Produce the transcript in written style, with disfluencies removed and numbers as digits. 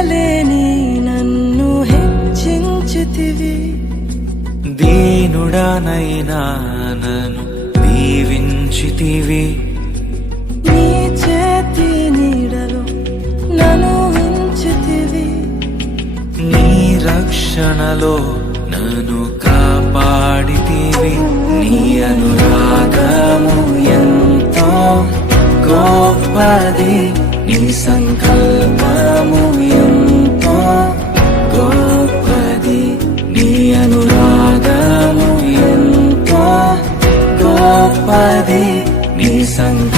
ఎక్కలేని నన్ను హెచ్చించితివి. దీనుడనైనా నన్ను దీవించితివి. నీ చేతి నీడలో నన్ను ఉంచితివి. నీ రక్షణలో నన్ను కాపాడితివి. నీ అనురాగము ఎంతో గొప్పది. నీ సంకల్పము ఎంతో గొప్పది. నీ అనురాగము ఎంతో గొప్పది. నీ సంకల్పము